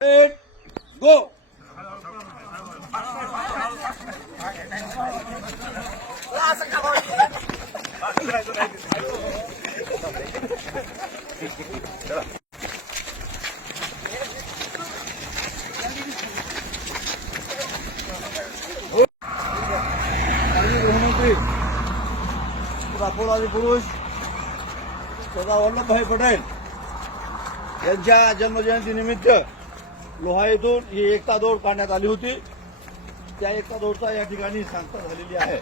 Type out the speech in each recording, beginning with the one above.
Eight, go. गृहमंत्री पुरुष सरदार वल्लभभाई पटेल यांच्या जन्मजयंतीनिमित्त लोहा येथून ही एकता दौड काढण्यात आली होती. त्या एकता दौडचा या ठिकाणी सांगता झालेली आहे.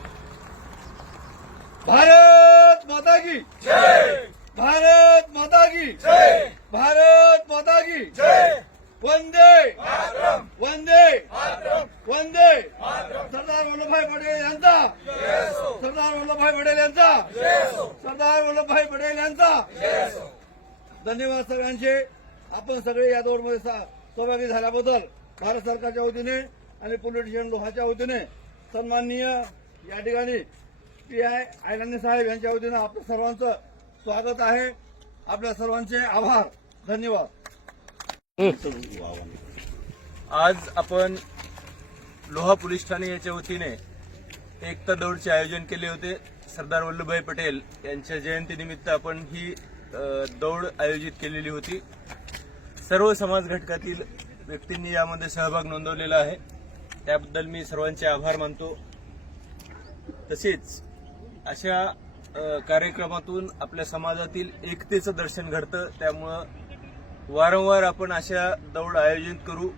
भारत माता की भारत माता की भारत माता की वंदे! वंदे! वंदे! सरदार वल्लभभाई पटेल यांचा! सरदार वल्लभभाई पटेल यांचा! सरदार वल्लभभाई पटेल यांचा! धन्यवाद सगळ्यांचे. आपण सगळे या दौडमध्ये सहभागी झाल्याबद्दल भारत सरकारच्या वतीने आणि पोलीस स्टेशन लोहाच्या वतीने सन्माननीय या ठिकाणी पी आय आयलांनी साहेब यांच्या वतीनं आपलं सर्वांचं स्वागत आहे. आपल्या सर्वांचे आभार. धन्यवाद. आज आपण लोहा पोलीस ठाणे याच्या वतीने एकता दौडचे आयोजन केले होते. सरदार वल्लभभाई पटेल यांच्या जयंतीनिमित्त आपण ही दौड आयोजित केलेली होती. सर्व समाज घटकातील व्यक्तींनी यामध्ये सहभाग नोंदवलेला आहे. त्याबद्दल मी सर्वांचे आभार मानतो. तसेच अशा कार्यक्रमातून आपल्या समाजातील एकतेचं दर्शन घडतं. त्यामुळं वारंवार आपण अशा दौड आयोजित करू.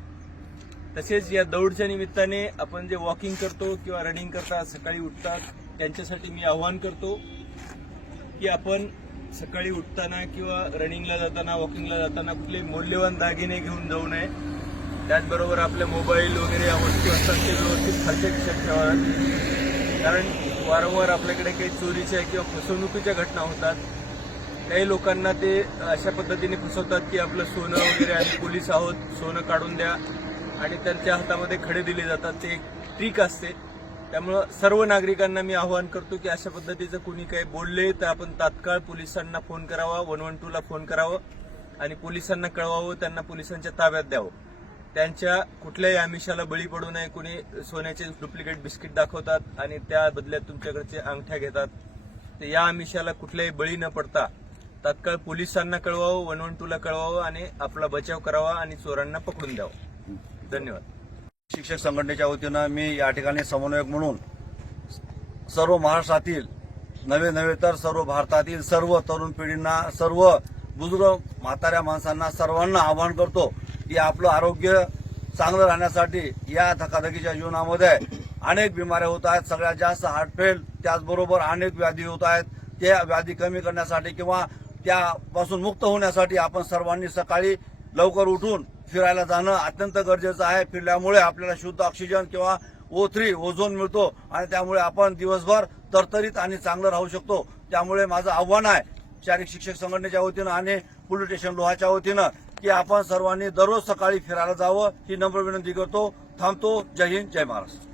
तसेच या दौडच्या निमित्ताने आपण जे वॉकिंग करतो किंवा रनिंग करता सकाळी उठतात त्यांच्यासाठी मी आवाहन करतो की आपण सकाळी उठताना किंवा रनिंगला जाताना वॉकिंगला जाताना कुठले मौल्यवान दागिने घेऊन जाऊ नये. त्याचबरोबर आपले मोबाईल वगैरे या वस्तू असतात ते व्यवस्थित खालच्या खिशात ठेवाव्यात कारण वारंवार आपल्याकडे काही चोरीच्या किंवा फसवणुकीच्या घटना होतात. काही लोकांना ते अशा पद्धतीने फसवतात की आपलं सोनं वगैरे आणि पोलीस आहोत सोनं काढून द्या. आणि त्यांच्या हातामध्ये खडे दिले जातात. ते एक ट्रिक असते. त्यामुळं सर्व नागरिकांना मी आवाहन करतो की अशा पद्धतीचं कुणी काही बोलले तर आपण तात्काळ पोलिसांना फोन करावा वन वन टूला फोन करावं आणि पोलिसांना कळवावं त्यांना पोलिसांच्या ताब्यात द्यावं. त्यांच्या कुठल्याही आमिषाला बळी पडू नये कुणी सोन्याचे डुप्लिकेट बिस्किट दाखवतात आणि त्या बदल्यात तुमच्याकडचे अंगठ्या घेतात. तर या आमिषाला कुठल्याही बळी न पडता तात्काळ पोलिसांना कळवावं वन वन टूला कळवावं आणि आपला बचाव करावा आणि चोरांना पकडून द्यावं. धन्यवाद. शिक्षक संघटनेच्या वतीनं मी या ठिकाणी समन्वयक म्हणून सर्व महाराष्ट्रातील नवे नव्हे तर सर्व भारतातील सर्व तरुण पिढींना सर्व बुजुर्ग म्हाताऱ्या माणसांना सर्वांना आवाहन करतो की आपलं आरोग्य चांगलं राहण्यासाठी या धकाधकीच्या जीवनामध्ये अनेक बिमाऱ्या होत आहेत सगळ्यात जास्त हार्ट फेल त्याचबरोबर अनेक व्याधी होत आहेत. त्या व्याधी कमी करण्यासाठी किंवा त्यापासून मुक्त होण्यासाठी आपण सर्वांनी सकाळी लवकर उठून फिरायला जाणं अत्यंत गरजेचं आहे. फिरल्यामुळे आपल्याला शुद्ध ऑक्सिजन किंवा ओ थ्री ओझोन मिळतो आणि त्यामुळे आपण दिवसभर तरतरीत आणि चांगलं राहू शकतो. त्यामुळे माझं आव्हान आहे शारीरिक शिक्षक संघटनेच्या वतीनं आणि पोलीस स्टेशन लोहाच्या वतीनं की आपण सर्वांनी दररोज सकाळी फिरायला जावं ही नम्र विनंती करतो. थांबतो. जय हिंद. जय महाराष्ट्र.